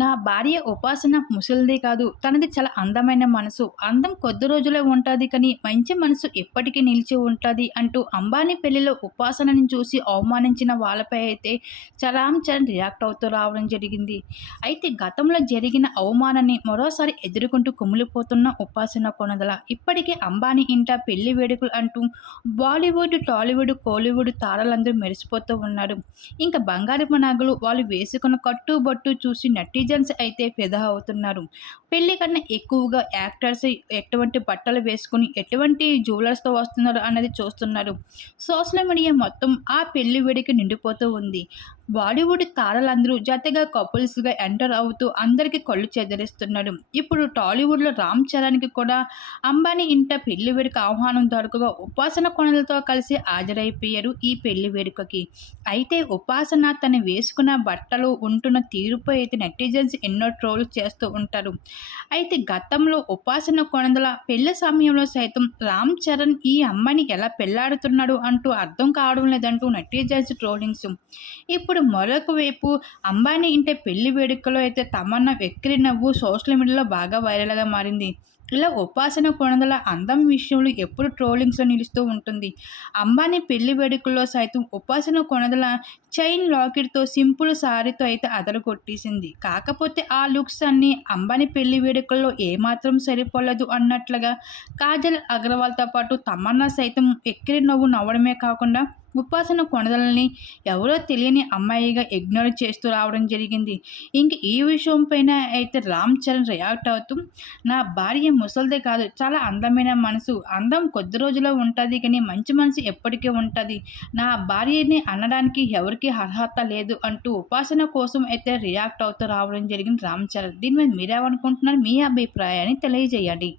నా భార్య ఉపాసన ముసలిదే కాదు. తనది చాలా అందమైన మనసు. అందం కొద్ది రోజులే ఉంటుంది కానీ మంచి మనసు ఎప్పటికీ నిలిచి ఉంటుంది అంటూ అంబానీ పెళ్ళిలో ఉపాసనని చూసి అవమానించిన వాళ్ళపై అయితే చరామ్ చరణ్ రియాక్ట్ అవుతూ రావడం జరిగింది. అయితే గతంలో జరిగిన అవమానాన్ని మరోసారి ఎదుర్కొంటూ కుమిలిపోతున్న ఉపాసన కొనదల. ఇప్పటికే అంబానీ ఇంట పెళ్ళి వేడుకలు అంటూ బాలీవుడ్ టాలీవుడ్ కోలీవుడ్ తారలందరూ మెరిసిపోతూ ఉన్నారు. ఇంకా బంగారపు నాగులు వాళ్ళు వేసుకున్న కట్టుబట్టు చూసి నెటిజన్స్ అయితే ఫిదా అవుతున్నారు. పెళ్ళి కన్నా ఎక్కువగా యాక్టర్స్ ఎటువంటి బట్టలు వేసుకుని ఎటువంటి జ్యువెలర్స్తో వస్తున్నారు అన్నది చూస్తున్నారు. సోషల్ మీడియా మొత్తం ఆ పెళ్ళి వేడికి నిండిపోతూ ఉంది. బాలీవుడ్ తారలందరూ జతగా కపుల్స్గా ఎంటర్ అవుతూ అందరికీ కళ్ళు చెదిరిస్తున్నారు. ఇప్పుడు టాలీవుడ్లో రామ్ చరణ్కి కూడా అంబానీ ఇంట పెళ్ళి వేడుక ఆహ్వానం దొరకగా ఉపాసన కొనలతో కలిసి హాజరైపోయారు ఈ పెళ్ళి వేడుకకి. అయితే ఉపాసన తను వేసుకున్న బట్టలు ఉంటున్న తీరుపై అయితే నెటిజన్స్ ఎన్నో ట్రోల్ చేస్తూ ఉంటారు. అయితే గతంలో ఉపాసన కొనందల పెళ్ళి సమయంలో సైతం రామ్ చరణ్ ఈ అమ్మాయిని ఎలా పెళ్ళాడుతున్నాడు అంటూ అర్థం కావడం లేదంటూ నెటిజన్స్ ట్రోలింగ్స్ ఇప్పుడు మరొక వైపు అంబానీ ఇంటి పెళ్ళి వేడుకలో అయితే తమన్నా వెక్కిరి నవ్వు సోషల్ మీడియాలో బాగా వైరల్గా మారింది. ఇలా ఉపాసన కొనదల అందం విషయంలో ఎప్పుడు ట్రోలింగ్స్లో నిలుస్తూ ఉంటుంది. అంబానీ పెళ్ళి వేడుకల్లో సైతం ఉపాసన కొనదల చైన్ లాకెట్తో సింపుల్ సారీతో అయితే అదలు కొట్టేసింది కాకపోతే ఆ లుక్స్ అన్నీ అంబానీ పెళ్ళి వేడుకల్లో ఏమాత్రం సరిపోలేదు అన్నట్లుగా కాజల్ అగర్వాల్తో పాటు తమన్నా సైతం ఎక్కిరి నవ్వు నవ్వడమే కాకుండా ఉపాసన కొనదలని ఎవరో తెలియని అమ్మాయిగా ఇగ్నోర్ చేస్తూ రావడం జరిగింది. ఇంక ఈ విషయం పైన అయితే రామ్ చరణ్ రియాక్ట్ అవుతూ నా భార్య ముసలిదే కాదు చాలా అందమైన మనసు. అందం కొద్ది రోజుల్లో ఉంటుంది కానీ మంచి మనసు ఎప్పటికీ ఉంటుంది. నా భార్యని అనడానికి ఎవరికి అర్హత లేదు అంటూ ఉపాసన కోసం అయితే రియాక్ట్ అవుతూ రావడం జరిగింది రామ్ చరణ్. దీని మీద మీరేమనుకుంటున్నారు? మీ అభిప్రాయాన్ని తెలియజేయండి.